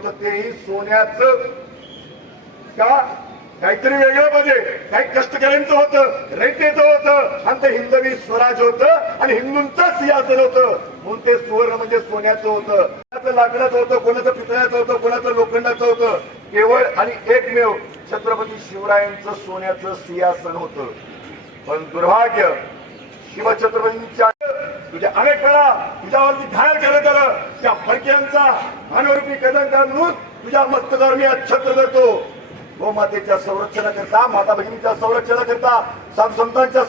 होतं तेही सोन्याचं का? काहीतरी वेगळं पाहिजे काही कष्टकऱ्यांचं होतं रयतेचं होतं आणि ते हिंदवी स्वराज होतं आणि हिंदूंचं सिंहासन होतं म्हणून ते सुवर्ण म्हणजे सोन्याचं होतं. कोणाचं लाकडाचं होतं कोणाचं पितळ्याचं होतं कोणाचं लोखंडाचं होतं केवळ आणि एकमेव छत्रपती शिवरायांचं सोन्याचं सिंहासन होतं. पण दुर्भाग्य शिवछत्रपतींच्या तुझ्या अनेक वेळा तुझ्यावरती घायल करत आलं त्या फडक्यांचा अनवरूपी कदंका तुझ्या मस्तकावर मी आज छत्र करतो गोमातेच्या संरक्षणाकरता माता भगिनीच्या संरक्षणाकरता सात संतांच्या